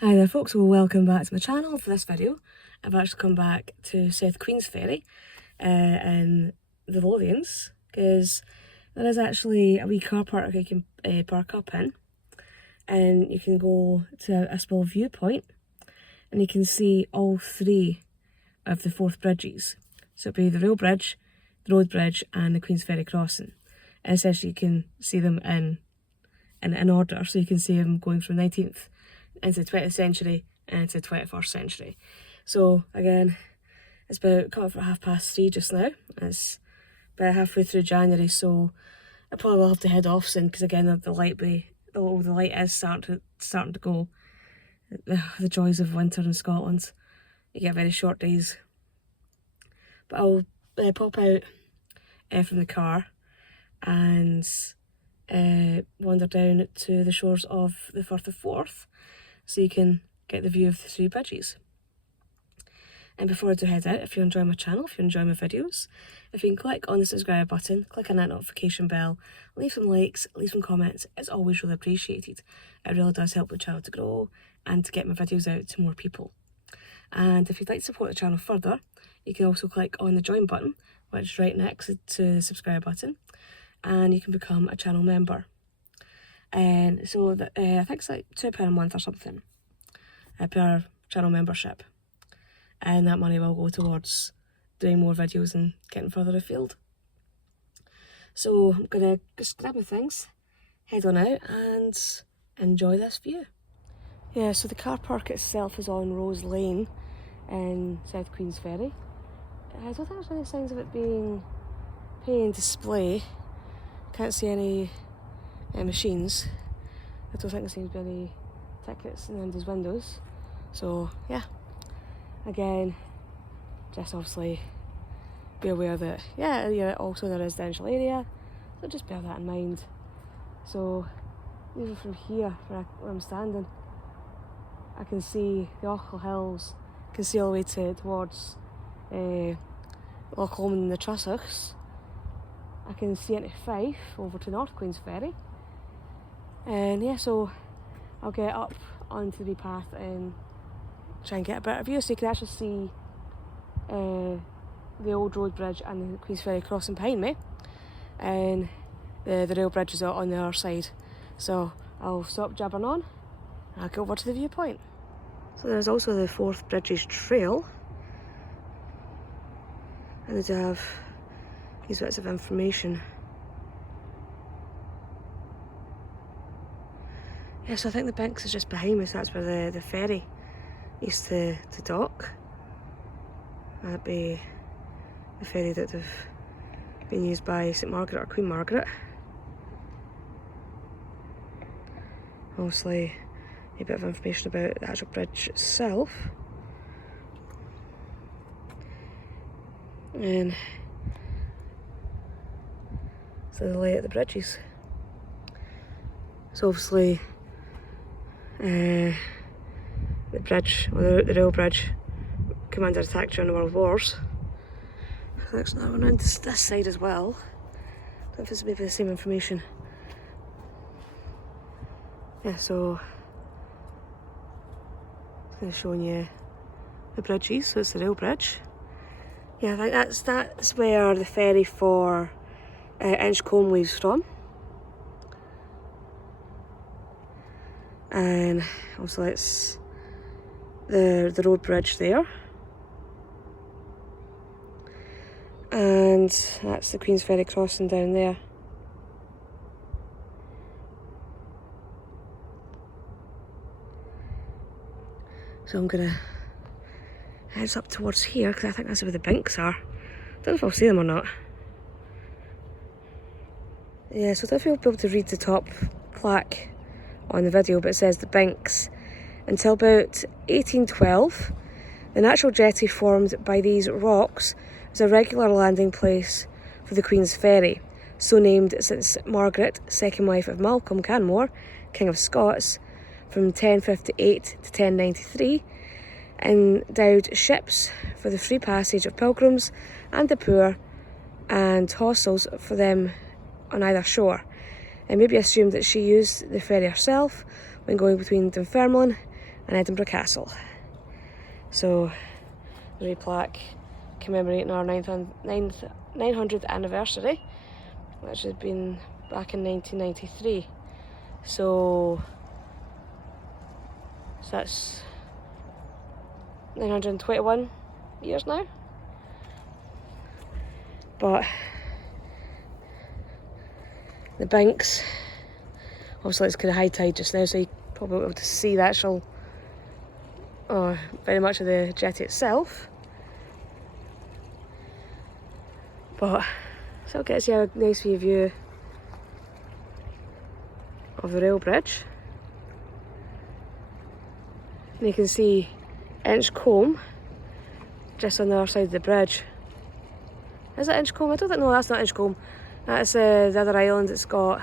Hi there folks, well welcome back to my channel. For this video I've actually come back to South Queensferry in the Lothians, because there is actually a wee car park you can park up in, and you can go to a small viewpoint and you can see all three of the Forth bridges. So it'll be the rail bridge, the road bridge and the Queensferry crossing, and essentially you can see them in order, so you can see them going from 19th into the 20th century and into the 21st century. So again, it's about coming up for 3:30 just now. It's about halfway through January, so I probably will have to head off soon, because again the light is starting to go. The joys of winter in Scotland. You get very short days. But I'll pop out from the car and wander down to the shores of the Firth of Forth, so you can get the view of the three bridges. And before I do head out, if you're enjoying my channel, if you're enjoying my videos, if you can click on the subscribe button, click on that notification bell, leave some likes, leave some comments, it's always really appreciated. It really does help the channel to grow and to get my videos out to more people. And if you'd like to support the channel further, you can also click on the join button, which is right next to the subscribe button, and you can become a channel member. And so I think it's like £2 a month or something per channel membership, and that money will go towards doing more videos and getting further afield. So I'm gonna just grab my things, head on out and enjoy this view. Yeah, so the car park itself is on Rose Lane in South Queensferry. I don't think there's any signs of it being pay and display. Can't see any machines. I don't think there seems to be any tickets in anybody's windows. So yeah, again, just obviously be aware that also the residential area, so just bear that in mind. So even from here where I'm standing, I can see the Ochil Hills, I can see all the way towards Loch Lomond and the Trussachs. I can see into Fife over to North Queensferry. And yeah, so I'll get up onto the path and try and get a better view, so you can actually see the old road bridge and the Queensferry crossing behind me, and the rail bridge is out on the other side. So I'll stop jabbering on and I'll go over to the viewpoint. So there's also the Forth Bridges Trail, and they do have these bits of information. Yeah, so I think the Binks is just behind me, so that's where the ferry used to dock. That'd be the ferry that have been used by St Margaret or Queen Margaret. Obviously a bit of information about the actual bridge itself. And so the layout of the bridges. So obviously the bridge, or the rail bridge, came under attack during the World Wars. There's another one around this side as well. I don't know if it's maybe the same information. Yeah, so it's kind of showing you the bridges. So it's the rail bridge. Yeah, I think that's where the ferry for Inchcolm leaves from. And also it's the road bridge there. And that's the Queensferry crossing down there. So I'm gonna head up towards here, because I think that's where the Binks are. Don't know if I'll see them or not. Yeah, so I don't know if you'll be able to read the top plaque on the video, but it says the Binks. Until about 1812, the natural jetty formed by these rocks was a regular landing place for the Queen's Ferry, so named since Margaret, second wife of Malcolm Canmore, King of Scots, from 1058 to 1093, endowed ships for the free passage of pilgrims and the poor, and hostels for them on either shore. It may be assumed that she used the ferry herself when going between Dunfermline and Edinburgh Castle. So there's a plaque commemorating our 900th anniversary, which has been back in 1993. So that's 921 years now. But the banks, obviously it's kind of high tide just now, so you probably won't be able to see the actual, very much of the jetty itself. But still gets you a nice wee view of the rail bridge. And you can see Inchcolm just on the other side of the bridge. Is it Inchcolm? I don't think, no, that's not Inchcolm. That's the other island that's got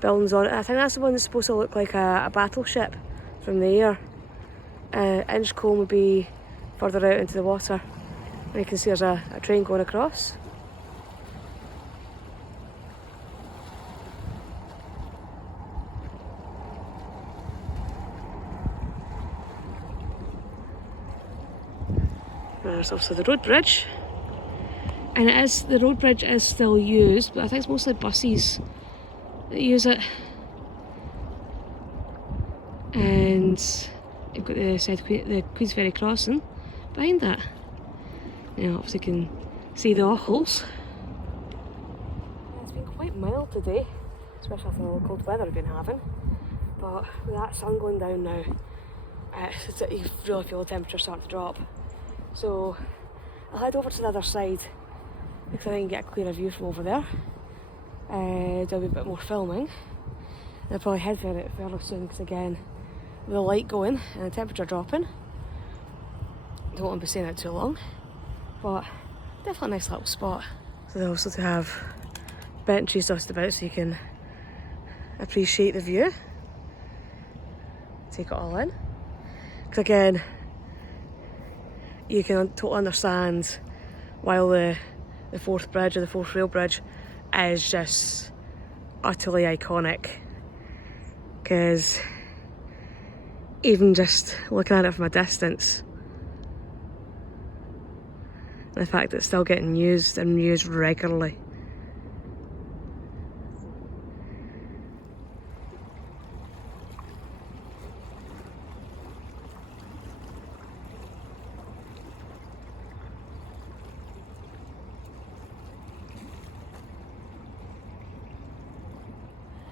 buildings on it. I think that's the one that's supposed to look like a battleship from the air. Inchcolm would be further out into the water. And you can see there's a train going across. There's also the road bridge. And the road bridge is still used, but I think it's mostly buses that use it. And you've got the Queensferry crossing behind that. Obviously you can see the Ochils. It's been quite mild today, especially after all the cold weather we've been having. But with that sun going down now, you really feel the temperature start to drop. So I'll head over to the other side because I think I can get a clearer view from over there. Do a bit more filming. And I'll probably head for it fairly soon because, again, with the light going and the temperature dropping, I don't want to be staying out too long. But definitely a nice little spot. So they also have benches dotted about so you can appreciate the view, take it all in. Because again, you can totally understand why the Forth Bridge or the Forth Rail Bridge is just utterly iconic. Because even just looking at it from a distance, the fact that it's still getting used and used regularly.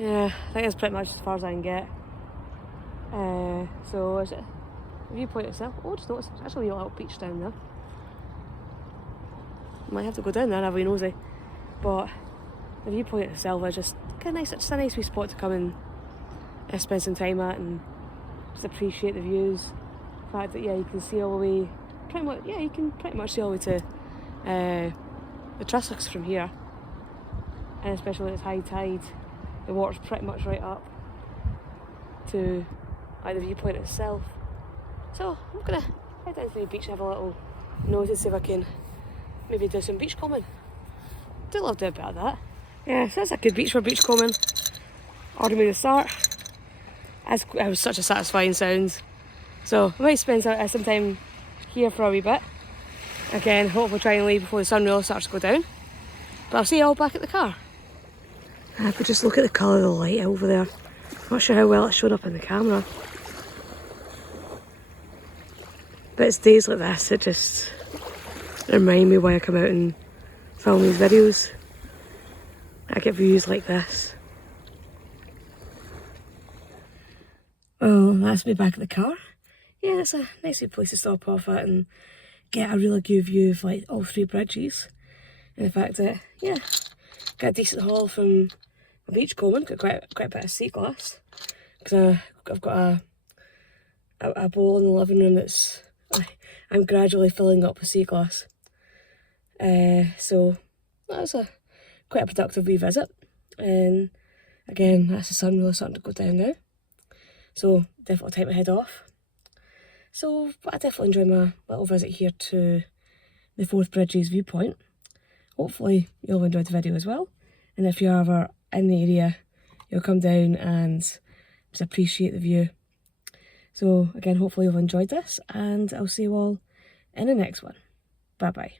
Yeah, I think that's pretty much as far as I can get. So is it the viewpoint itself? Oh, just noticed there's actually a little beach down there. Might have to go down there and have a wee nosy. But the viewpoint itself is just kind of nice. It's just a nice wee spot to come and spend some time at and just appreciate the views. The fact that you can see all the way, you can pretty much see all the way to the Truscocks from here. And especially when it's high tide, the water's pretty much right up to the viewpoint itself. So I'm gonna head down to the beach and have a little nose and see if I can maybe do some beach combing. Do love doing a bit of that. Yeah, so that's a good beach for beach combing. Ordinary to start. It was such a satisfying sound. So I might spend some time here for a wee bit. Again, hopefully try and leave before the sun really starts to go down. But I'll see you all back at the car. But just look at the colour of the light over there. I'm not sure how well it's showed up in the camera. But it's days like this that just remind me why I come out and film these videos. I get views like this. Well, that's me back at the car. Yeah, it's a nice place to stop off at and get a really good view of like all three bridges. And the fact that, yeah, got a decent haul from a beach combing, got quite a bit of sea glass. Because I've got a bowl in the living room that's I'm gradually filling up with sea glass. So that was quite a productive wee visit. And again, that's the sun really starting to go down now. So definitely time to head off. So but I definitely enjoyed my little visit here to the Forth Bridges viewpoint. Hopefully you'll enjoy the video as well. And if you're ever in the area, you'll come down and just appreciate the view. So again, hopefully you've enjoyed this, and I'll see you all in the next one. Bye bye.